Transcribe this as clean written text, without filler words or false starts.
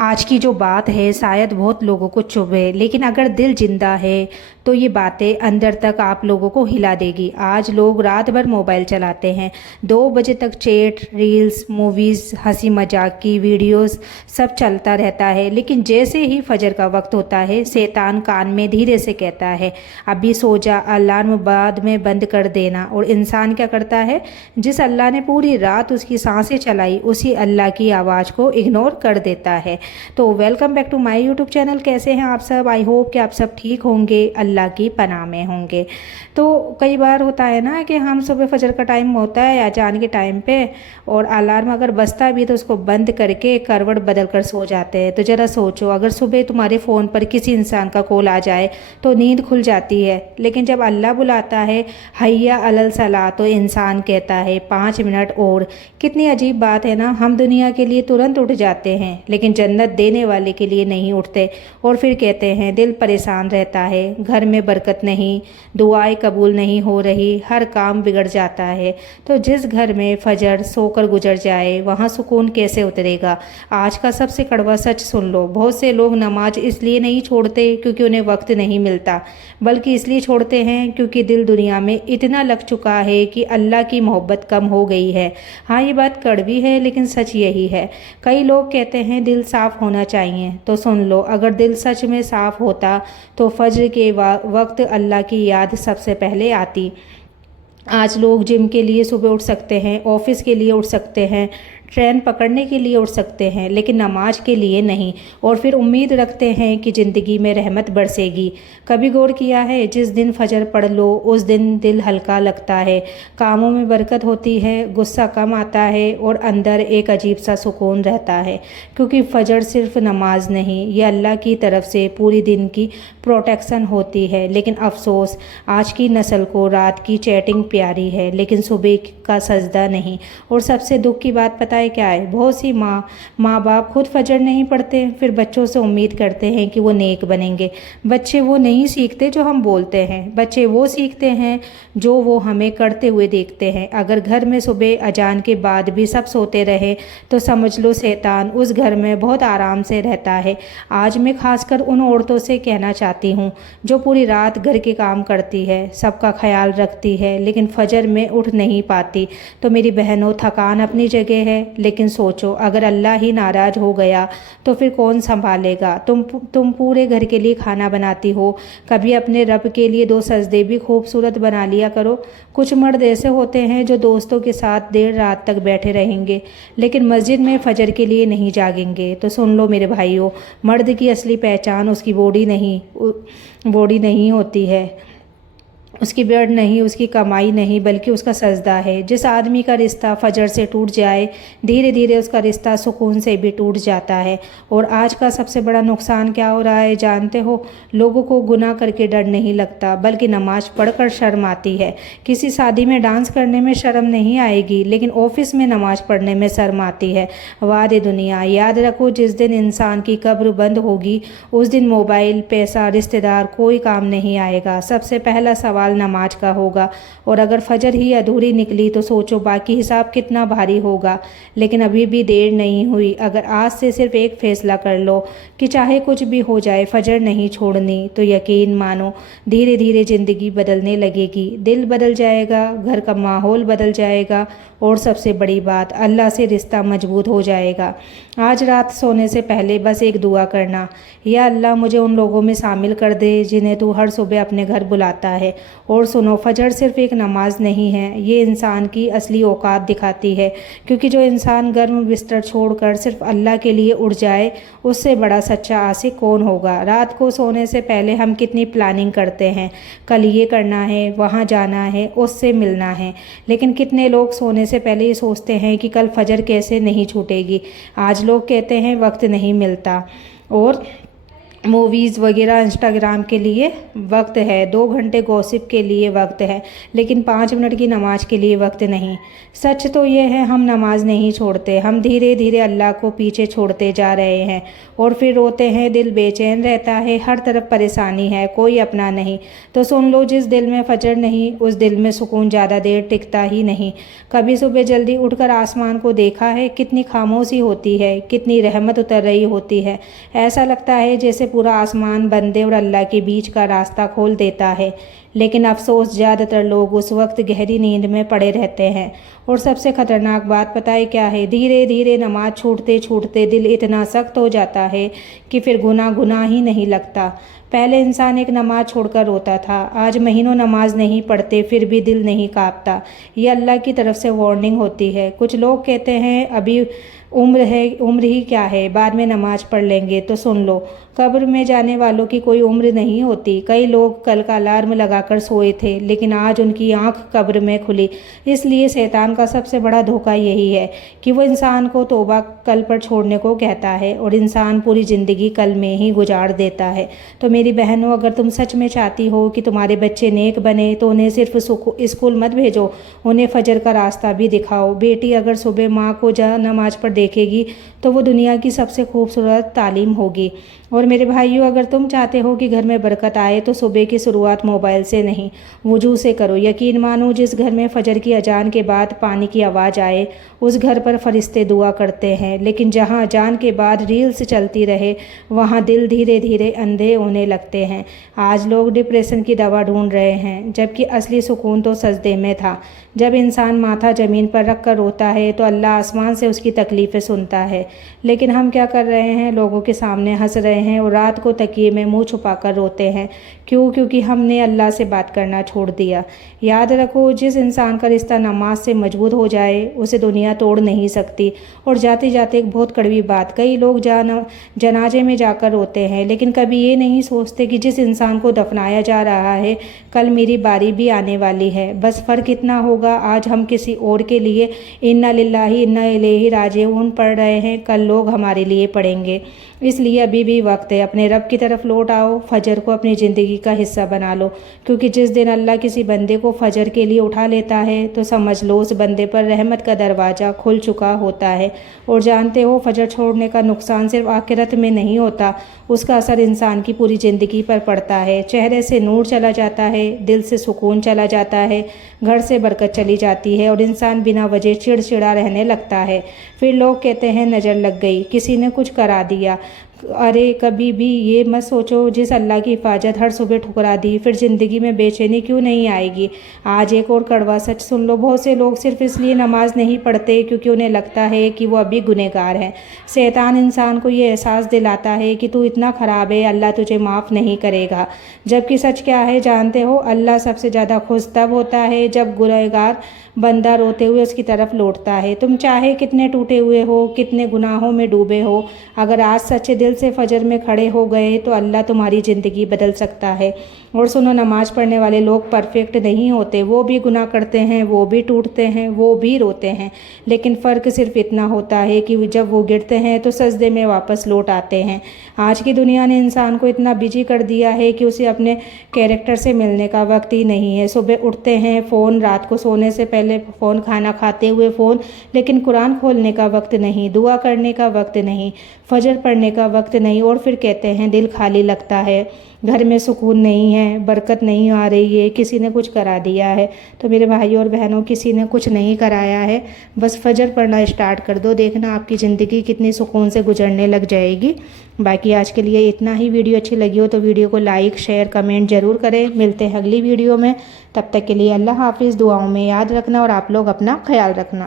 आज की जो बात है शायद बहुत लोगों को चुभे, लेकिन अगर दिल जिंदा है तो ये बातें अंदर तक आप लोगों को हिला देगी। आज लोग रात भर मोबाइल चलाते हैं, 2 बजे तक चैट, रील्स, मूवीज़, हंसी मजाक की वीडियोस सब चलता रहता है। लेकिन जैसे ही फजर का वक्त होता है, शैतान कान में धीरे से कहता है अभी सो जा, अलार्म बाद में बंद कर देना। और इंसान क्या करता है, जिस अल्लाह ने पूरी रात उसकी सांसें चलाई, उसी अल्लाह की आवाज़ को इग्नोर कर देता है। तो welcome back to my YouTube channel. कैसे हैं आप सब? आई होप कि आप सब ठीक होंगे, अल्लाह की पनाह में होंगे। तो कई बार होता है ना कि हम सुबह फजर का टाइम होता है अजान के टाइम पे, और अलार्म अगर बजता भी तो उसको बंद करके करवट बदल कर सो जाते हैं। तो ज़रा सोचो, अगर सुबह तुम्हारे फ़ोन पर किसी इंसान का कॉल आ जाए तो नींद खुल जाती है, लेकिन जब अल्लाह बुलाता है हैया अलल सला तो इंसान कहता है 5 मिनट और। कितनी अजीब बात है ना। हम दुनिया के लिए तुरंत उठ जाते हैं, लेकिन जन्नत देने वाले के लिए नहीं उठते। और फिर कहते हैं दिल परेशान रहता है, घर में बरकत नहीं, दुआएं कबूल नहीं हो रही, हर काम बिगड़ जाता है। तो जिस घर में फजर सोकर गुजर जाए वहाँ सुकून कैसे उतरेगा? आज का सबसे कड़वा सच सुन लो। बहुत से लोग नमाज इसलिए नहीं छोड़ते क्योंकि उन्हें वक्त नहीं मिलता, बल्कि इसलिए छोड़ते हैं क्योंकि दिल दुनिया में इतना लग चुका है कि अल्लाह की मोहब्बत कम हो गई है। हाँ, ये बात कड़वी है लेकिन सच यही है। कई लोग कहते हैं दिल साफ होना चाहिए, तो सुन लो, अगर दिल सच में साफ होता तो फजर के वक्त अल्लाह की याद सबसे पहले आती। आज लोग जिम के लिए सुबह उठ सकते हैं, ऑफिस के लिए उठ सकते हैं, ट्रेन पकड़ने के लिए उठ सकते हैं, लेकिन नमाज के लिए नहीं। और फिर उम्मीद रखते हैं कि ज़िंदगी में रहमत बरसेगी। कभी गौर किया है, जिस दिन फजर पढ़ लो उस दिन दिल हल्का लगता है, कामों में बरकत होती है, गुस्सा कम आता है और अंदर एक अजीब सा सुकून रहता है। क्योंकि फजर सिर्फ नमाज नहीं, ये अल्लाह की तरफ से पूरी दिन की प्रोटेक्शन होती है। लेकिन अफसोस, आज की नस्ल को रात की चैटिंग प्यारी है लेकिन सुबह का सजदा नहीं। और सबसे दुख की बात पता है क्या है? बहुत सी माँ बाप खुद फजर नहीं पढ़ते, फिर बच्चों से उम्मीद करते हैं कि वो नेक बनेंगे। बच्चे वो नहीं सीखते जो हम बोलते हैं, बच्चे वो सीखते हैं जो वो हमें करते हुए देखते हैं। अगर घर में सुबह अजान के बाद भी सब सोते रहे तो समझ लो शैतान उस घर में बहुत आराम से रहता है। आज मैं खासकर उन औरतों से कहना चाहती हूँ जो पूरी रात घर के काम करती है, सबका ख्याल रखती है, लेकिन फजर में उठ नहीं पाती। तो मेरी बहनों, थकान अपनी जगह है, लेकिन सोचो अगर अल्लाह ही नाराज़ हो गया तो फिर कौन संभालेगा? तुम पूरे घर के लिए खाना बनाती हो, कभी अपने रब के लिए 2 सजदे भी खूबसूरत बना लिया करो। कुछ मर्द ऐसे होते हैं जो दोस्तों के साथ देर रात तक बैठे रहेंगे, लेकिन मस्जिद में फजर के लिए नहीं जागेंगे। तो सुन लो मेरे भाइयों, मर्द की असली पहचान उसकी बॉडी नहीं होती है, उसकी ब्लड नहीं, उसकी कमाई नहीं, बल्कि उसका सजदा है। जिस आदमी का रिश्ता फजर से टूट जाए, धीरे धीरे उसका रिश्ता सुकून से भी टूट जाता है। और आज का सबसे बड़ा नुकसान क्या हो रहा है जानते हो? लोगों को गुनाह करके डर नहीं लगता, बल्कि नमाज पढ़कर शर्म आती है। किसी शादी में डांस करने में शर्म नहीं आएगी, लेकिन ऑफिस में नमाज पढ़ने में शर्म आती है। वाह रे दुनिया! याद रखो, जिस दिन इंसान की कब्र बंद होगी उस दिन मोबाइल, पैसा, रिश्तेदार कोई काम नहीं आएगा। सबसे पहला सवाल नमाज का होगा। और अगर फजर ही अधूरी निकली तो सोचो बाकी हिसाब कितना भारी होगा। लेकिन अभी भी देर नहीं हुई। अगर आज से सिर्फ एक फैसला कर लो कि चाहे कुछ भी हो जाए फजर नहीं छोड़नी, तो यकीन मानो धीरे धीरे ज़िंदगी बदलने लगेगी। दिल बदल जाएगा, घर का माहौल बदल जाएगा, और सबसे बड़ी बात, अल्लाह से रिश्ता मजबूत हो जाएगा। आज रात सोने से पहले बस एक दुआ करना, या अल्लाह मुझे उन लोगों में शामिल कर दे जिन्हें तू हर सुबह अपने घर बुलाता है। और सुनो, फजर सिर्फ एक नमाज नहीं है, ये इंसान की असली औकात दिखाती है। क्योंकि जो इंसान गर्म बिस्तर छोड़कर सिर्फ अल्लाह के लिए उठ जाए, उससे बड़ा सच्चा आशिक कौन होगा? रात को सोने से पहले हम कितनी प्लानिंग करते हैं, कल ये करना है, वहाँ जाना है, उससे मिलना है। लेकिन कितने लोग सोने से पहले ये सोचते हैं कि कल फजर कैसे नहीं छूटेगी। आज लोग कहते हैं वक्त नहीं मिलता, और मूवीज़ वगैरह इंस्टाग्राम के लिए वक्त है, 2 घंटे गॉसिप के लिए वक्त है, लेकिन 5 मिनट की नमाज के लिए वक्त नहीं। सच तो ये है, हम नमाज नहीं छोड़ते, हम धीरे धीरे अल्लाह को पीछे छोड़ते जा रहे हैं और फिर रोते हैं, दिल बेचैन रहता है, हर तरफ परेशानी है, कोई अपना नहीं। तो सुन लो, जिस दिल में फजर नहीं उस दिल में सुकून ज़्यादा देर टिकता ही नहीं। कभी सुबह जल्दी उठकर आसमान को देखा है, कितनी खामोशी होती है, कितनी रहमत उतर रही होती है। ऐसा लगता है जैसे पूरा आसमान बंदे और अल्लाह के बीच का रास्ता खोल देता है। लेकिन अफसोस, ज़्यादातर लोग उस वक्त गहरी नींद में पड़े रहते हैं। और सबसे ख़तरनाक बात पता है क्या है? धीरे धीरे नमाज छूटते छूटते दिल इतना सख्त हो जाता है कि फिर गुनाह ही नहीं लगता। पहले इंसान एक नमाज छोड़कर रोता था, आज महीनों नमाज नहीं पढ़ते फिर भी दिल नहीं कांपता। ये अल्लाह की तरफ से वार्निंग होती है। कुछ लोग कहते हैं अभी उम्र है, उम्र ही क्या है, बाद में नमाज पढ़ लेंगे। तो सुन लो, कब्र में जाने वालों की कोई उम्र नहीं होती। कई लोग कल का अलार्म लगाकर सोए थे, लेकिन आज उनकी आंख कब्र में खुली। इसलिए शैतान का सबसे बड़ा धोखा यही है कि वो इंसान को तौबा कल पर छोड़ने को कहता है और इंसान पूरी ज़िंदगी कल में ही गुजार देता है। तो मेरी बहनों, अगर तुम सच में चाहती हो कि तुम्हारे बच्चे नेक बने तो उन्हें सिर्फ स्कूल मत भेजो, उन्हें फजर का रास्ता भी दिखाओ। बेटी अगर सुबह माँ को नमाज पर देखेगी तो वो दुनिया की सबसे खूबसूरत तालीम होगी। और मेरे भाइयों, अगर तुम चाहते हो कि घर में बरकत आए तो सुबह की शुरुआत मोबाइल से नहीं, वुजू से करो। यकीन मानो, जिस घर में फजर की अजान के बाद पानी की आवाज़ आए उस घर पर फरिश्ते दुआ करते हैं। लेकिन जहाँ अजान के बाद रील्स चलती रहे वहाँ दिल धीरे धीरे अंधे होने लगते हैं। आज लोग डिप्रेशन की दवा ढूंढ रहे हैं, जबकि असली सुकून तो सजदे में था। जब इंसान माथा ज़मीन पर रख कर रोता है तो अल्लाह आसमान से उसकी तकलीफ़ें सुनता है। लेकिन हम क्या कर रहे हैं? लोगों के सामने हंस रहे हैं और रात को तकिए में मुंह छुपाकर रोते हैं। क्यों? क्योंकि हमने अल्लाह से बात करना छोड़ दिया। याद रखो, जिस इंसान का रिश्ता नमाज से मजबूत हो जाए उसे दुनिया तोड़ नहीं सकती। और जाते जाते एक बहुत कड़वी बात, कई लोग जनाजे में जाकर रोते हैं, लेकिन कभी ये नहीं सोचते कि जिस इंसान को दफनाया जा रहा है कल मेरी बारी भी आने वाली है। बस फ़र्क इतना होगा, आज हम किसी और के लिए इन्ना लिल्लाही इन्ना इलैहि राजिऊन पढ़ रहे हैं, कल लोग हमारे लिए पढ़ेंगे। इसलिए अभी भी वक्त है, अपने रब की तरफ लौट आओ, फजर को अपनी ज़िंदगी का हिस्सा बना लो। क्योंकि जिस दिन अल्लाह किसी बंदे को फजर के लिए उठा लेता है तो समझ लो उस बंदे पर रहमत का दरवाज़ा खुल चुका होता है। और जानते हो, फजर छोड़ने का नुकसान सिर्फ आखिरत में नहीं होता, उसका असर इंसान की पूरी ज़िंदगी पर पड़ता है। चेहरे से नूर चला जाता है, दिल से सुकून चला जाता है, घर से बरकत चली जाती है और इंसान बिना वजह चिड़चिड़ा रहने लगता है। फिर लोग कहते हैं नज़र लग गई, किसी ने कुछ करा दिया। अरे कभी भी ये मत सोचो जिस अल्लाह की हिफाजत हर सुबह ठुकरा दी फिर ज़िंदगी में बेचैनी क्यों नहीं आएगी। आज एक और कड़वा सच सुन लो, बहुत से लोग सिर्फ इसलिए नमाज नहीं पढ़ते क्योंकि उन्हें लगता है कि वो अभी गुनहगार हैं। शैतान इंसान को ये एहसास दिलाता है कि तू इतना ख़राब है, अल्लाह तुझे माफ़ नहीं करेगा। जबकि सच क्या है जानते हो? अल्लाह सबसे ज़्यादा खुश तब होता है जब गुनहगार बंदा रोते हुए उसकी तरफ लौटता है। तुम चाहे कितने टूटे हुए हो, कितने गुनाहों में डूबे हो, अगर आज सच्चे दिल से फजर में खड़े हो गए तो अल्लाह तुम्हारी ज़िंदगी बदल सकता है। और सुनो, नमाज पढ़ने वाले लोग परफेक्ट नहीं होते, वो भी गुनाह करते हैं, वो भी टूटते हैं, वो भी रोते हैं। लेकिन फ़र्क सिर्फ इतना होता है कि जब वो गिरते हैं तो सजदे में वापस लौट आते हैं। आज की दुनिया ने इंसान को इतना बिजी कर दिया है कि उसे अपने कैरेक्टर से मिलने का वक्त ही नहीं है। सुबह उठते हैं फ़ोन, रात को सोने से पहले फ़ोन, खाना खाते हुए फ़ोन, लेकिन कुरान खोलने का वक्त नहीं, दुआ करने का वक्त नहीं, फजर पढ़ने का वक्त नहीं। और फिर कहते हैं दिल खाली लगता है, घर में सुकून नहीं है, बरकत नहीं आ रही है, किसी ने कुछ करा दिया है। तो मेरे भाइयों और बहनों, किसी ने कुछ नहीं कराया है, बस फजर पढ़ना स्टार्ट कर दो, देखना आपकी ज़िंदगी कितनी सुकून से गुजरने लग जाएगी। बाकी आज के लिए इतना ही। वीडियो अच्छी लगी हो तो वीडियो को लाइक शेयर कमेंट ज़रूर करें। मिलते हैं अगली वीडियो में, तब तक के लिए अल्लाह हाफिज़। दुआओं में याद रखना और आप लोग अपना ख्याल रखना।